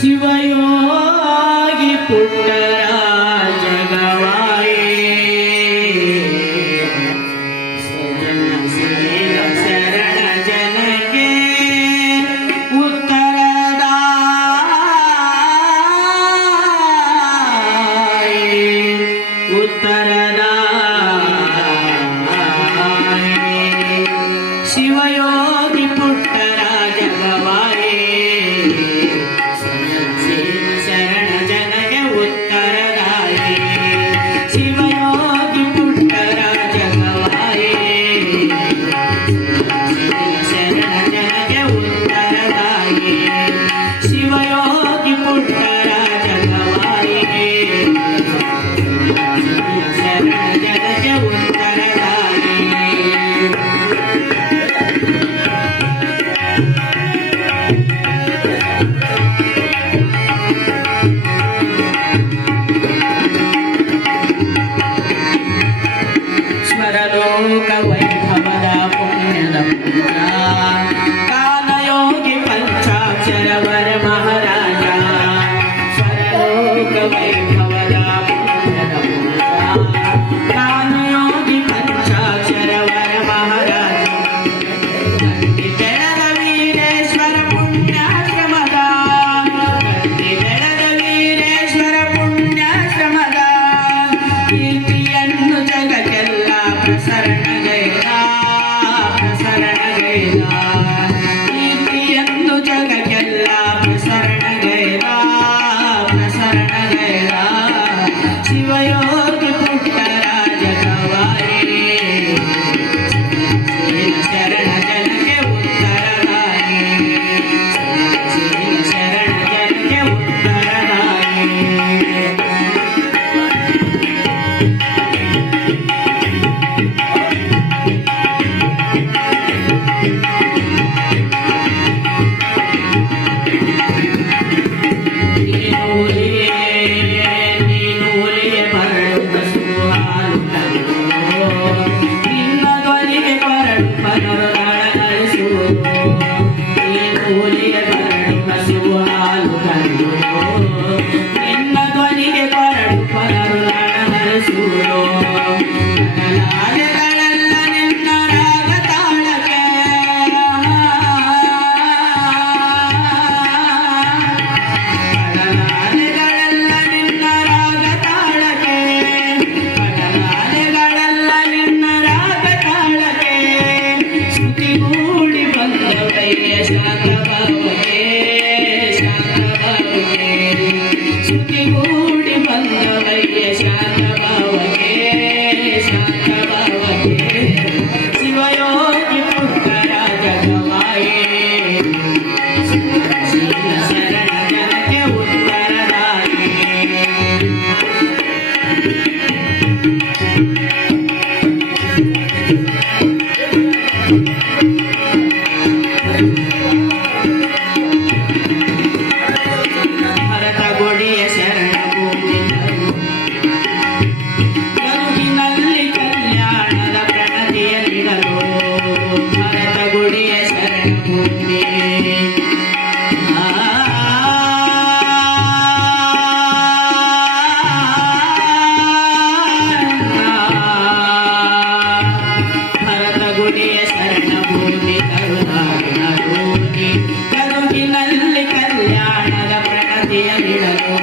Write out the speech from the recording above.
ಶಿವಯೋಗಿ ಪುಟ್ಟರಾಜ ಗವಾಯೇ ಸ್ವಜನಶೀಲ ಶರಣ ಜನಕ್ಕೆ ಶಿವಯೋಗಿ ಪುಟ್ಟರಾಜ ಗವಾಯೇ ಶರಣ ಜನಗೆ ಉತ್ತರದಾಯೇ ಶಿವಯೋಗಿ ಪುಟ್ಟರಾಜ ಗವಾಯೇ ಶರಣ ಜನಗೆ ಉತ್ತರದಾಯೇ ಶಿವಯೋಗಿ ಪುಟ್ಟರಾಜ ಗವಾಯೇ ಶರಣ ಜನಗೆ ಉತ್ತರದಾಯೇ ಸ್ವರಲೋಕ ವೈಭವದ ಪುಣ್ಯದ ಪೂಜ ಕಾಲಯೋಗಿ ಪಂಚಾಕ್ಷರ ವರ ಮಹಾರಾಜ ಸ್ವರಲೋಕ ವೈಭವದ ಪುಣ್ಯದ ಪೂಜ ಕಾಲಯೋಗಿ ಪಂಚಾಕ್ಷರ ವರ ಮಹಾರಾಜ ಗಟ್ಟಿ ಬೆಳೆದ ವೀರೇಶ್ವರ ಪುಣ್ಯಾಶ್ರಮದ ಗಟ್ಟಿ ಬೆಳೆದ ವೀರೇಶ್ವರ ಪುಣ್ಯಾಶ್ರಮದ ಕೀರ್ತಿಯನ್ನು ಜಗಕ್ಕೆಲ್ಲ ಪ್ರಸರಣಗೈದ ಕೀರ್ತಿಯನ್ನು ಜಗಕ್ಕೆಲ್ಲ ಪ್ರಸರಣಗೈದ ಶಿವಯೋಗಿ ಪುಟ್ಟರಾಜ ಗವಾಯೇ ಶರಣ ಜನಕ್ಕೆ ಉತ್ತರದಾಯೇ ಶರಣ ಜನಕ್ಕೆ ಉತ್ತರದಾಯೇ ನಿನ್ನ ಧ್ವನಿಗೆ ಕೊರಡು ಪರರುಳನ ಹರಿಸುವುದು ಕಡಲಾಲೆಗಳೆಲ್ಲ ನಿನ್ನ ರಾಗ ತಾಳಕ್ಕೆ ಕಡಲಾಲೆಗಳೆಲ್ಲ ನಿನ್ನ ರಾಗ ತಾಳಕ್ಕೆ ಕಡಲಾಲೆಗಳೆಲ್ಲ ನಿನ್ನ ರಾಗ ತಾಳಕ್ಕೆ ಶ್ರುತಿಗೂಡಿ ಬಂದವೈಯ ಶಾಂತಭಾವಕ್ಕೆ ಶ್ರುತಿಗೂಡಿ ಬಂದವೈಯ ಶಾಂತಭಾವಕ್ಕೆ ಶಿವಯೋಗಿ ಪುಟ್ಟರಾಜ ಗವಾಯೇ ಶರಣ ಜನಕ್ಕೆ ಉತ್ತರದಾಯೇ ಭರತಗುಡಿಯ ಶರಣ ಭೂಮಿ ಗರುಗಿನಲ್ಲಿ ಕಲ್ಯಾಣದ ಪ್ರಣತಿಯ ನೀಡಲು ಭರತಗುಡಿಯ ಶರಣ ಭೂಮಿ ಭರತಗುಡಿಯ ಶರಣ ಭೂಮಿ ಕರುನಾಡಿನೂನಿ ಗರುಗಿನಲ್ಲಿ ಕಲ್ಯಾಣದ ಪ್ರಣತಿಯ ನೀಡಲು